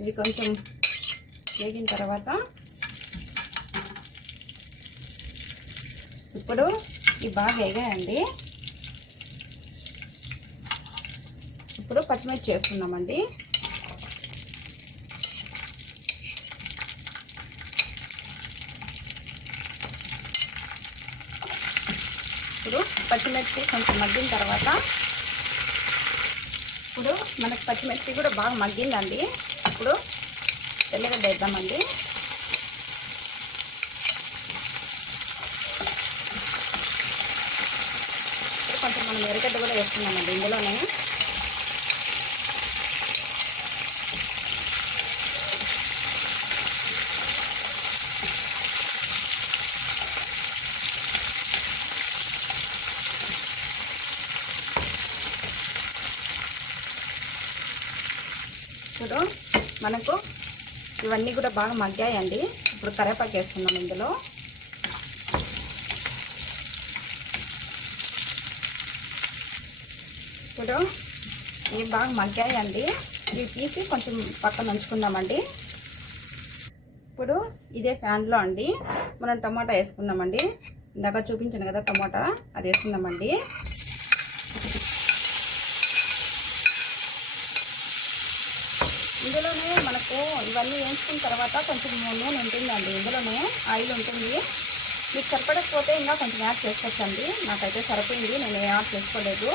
ఇది కొంచెం వేగిన తర్వాత ఇప్పుడు ఇవి బాగా వేగాయండి. ఇప్పుడు పచ్చిమిర్చి చేసుకున్నామండి ఇప్పుడు పచ్చిమిర్చి కొంచెం మగ్గిన తర్వాత ఇప్పుడు మనకు పచ్చిమిర్చి కూడా బాగా మగ్గిందండి. ఇప్పుడు తెల్లగడ్డ వేద్దామండి. కొంచెం మనం ఎర్రగడ్డ కూడా వేస్తున్నామండి ఇందులోనే. ఇప్పుడు మనకు ఇవన్నీ కూడా బాగా మగ్గాయండి. ఇప్పుడు కరేపాకు వేసుకుందాం ఇందులో. ఇప్పుడు ఇవి బాగా మగ్గాయండి. ఇవి తీసి కొంచెం పక్కన ఉంచుకుందామండి. ఇప్పుడు ఇదే ఫ్యాన్లో అండి. మనం టమాటా వేసుకుందామండి. ఇందాక చూపించాను కదా టమాటా. అది వేసుకుందామండి. ఇందులోనే మనకు ఇవన్నీ వేయించుకున్న తర్వాత కొంచెం నూనె ఉంటుందండి. ఇందులోనే ఆయిల్ ఉంటుంది. మీకు సరిపడకపోతే ఇంకా కొంచెం యాడ్ చేసుకోవచ్చండి. నాకైతే సరిపోయింది. నేను యాడ్ చేసుకోలేదు.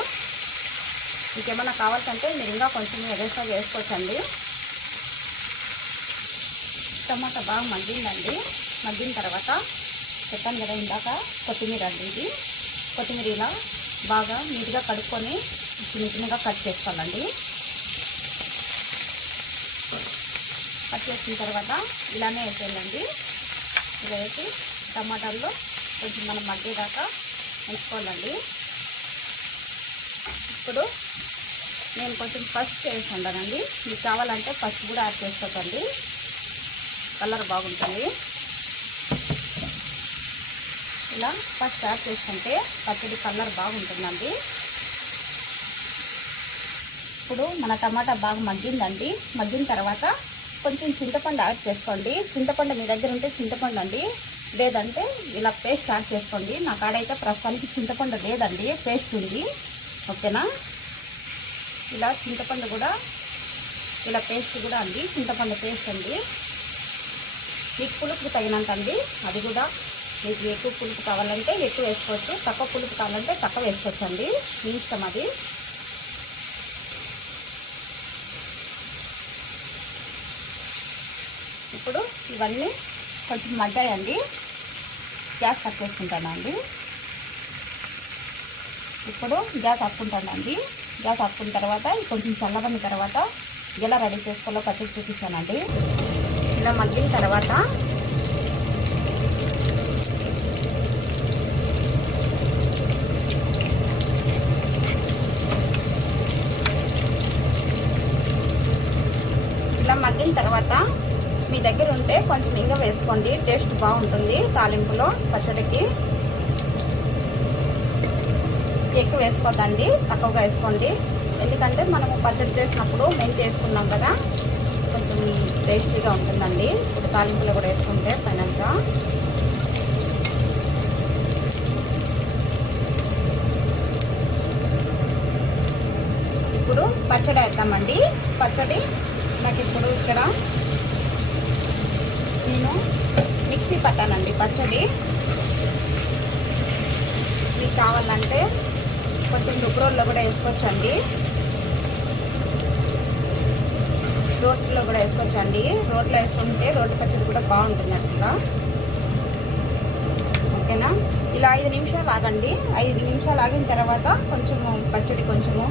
ఇంకేమైనా కావాల్సంటే మీరు ఇంకా కొంచెం ఎగస్ట్రా వేసుకోవచ్చండి. టమాటా బాగా మగ్గిందండి. మగ్గిన తర్వాత చెప్పాను కదా ఇందాక కొత్తిమీర అండి ఇది. కొత్తిమీర ఇలా బాగా నీట్గా కడుక్కొని చిన్న చిన్నగా కట్ చేసుకోవాలండి. కట్ చేసిన తర్వాత ఇలానే వేసేయాలండి ఇలా వేసి టమాటాల్లో కొంచెం మనం మగ్గేదాకా ఉంచుకోవాలండి ఇప్పుడు నేను కొంచెం పసుపు వేసి ఉండనండి. మీకు కావాలంటే పసుపు కూడా యాడ్ చేసుకోకండి. కలర్ బాగుంటుంది. ఇలా పసుపు యాడ్ చేసుకుంటే పచ్చడి కలర్ బాగుంటుందండి. ఇప్పుడు మన టమాటా బాగా మగ్గిందండి. మగ్గిన తర్వాత కొంచెం చింతపండు యాడ్ చేసుకోండి. చింతపండు మీ దగ్గర ఉంటే చింతపండు అండి. లేదంటే ఇలా పేస్ట్ యాడ్ చేసుకోండి. నా కాడైతే ప్రస్తుతానికి చింతపండు లేదండి. పేస్ట్ ఉంది. ఓకేనా? ఇలా చింతపండు కూడా ఇలా పేస్ట్ కూడా అండి. చింతపండు పేస్ట్ అండి. మీకు పులుపు తగినంత అండి. అది కూడా మీకు ఎక్కువ పులుపు కావాలంటే ఎక్కువ వేసుకోవచ్చు. తక్కువ పులుపు కావాలంటే తక్కువ వేసుకోవచ్చు అండి మీ ఇష్టం అది ఇప్పుడు ఇవన్నీ కొంచెం మగ్గాయండి. గ్యాస్ కట్టేసుకుంటానండి ఇప్పుడు గ్యాస్ ఆపుకుంటానండి. గ్యాస్ ఆపుకున్న తర్వాత కొంచెం చల్లబడిన తర్వాత ఎలా రెడీ చేసుకోవాలో కట్టి చూపిస్తానండి. ఇలా మగ్గిన తర్వాత ఇలా మగ్గిన తర్వాత మీ దగ్గర ఉంటే కొంచెం ఇంకా వేసుకోండి. టేస్ట్ బాగుంటుంది తాలింపులో పచ్చడికి. ఎక్కువ వేసుకోదండి తక్కువగా వేసుకోండి. ఎందుకంటే మనము పచ్చడి చేసినప్పుడు మేము చేసుకున్నాం కదా కొంచెం టేస్టీగా ఉంటుందండి. ఇప్పుడు తాలింపులో కూడా వేసుకుంటే ఫైనల్గా. ఇప్పుడు పచ్చడి వేద్దామండి. పచ్చడి నాకు ఇప్పుడు ఇక్కడ నేను మిక్సీ పట్టానండి పచ్చడి. మీకు కావాలంటే కొంచెం రుబ్బురోల్లో కూడా వేసుకోవచ్చండి. రోట్లో కూడా వేసుకోవచ్చండి. రోట్లో వేసుకుంటే రోడ్డు పచ్చడి కూడా బాగుంటుంది అట్లా ఓకేనా? ఇలా ఐదు నిమిషాలు ఆగండి. ఐదు నిమిషాలు ఆగిన తర్వాత కొంచెము పచ్చడి కొంచెము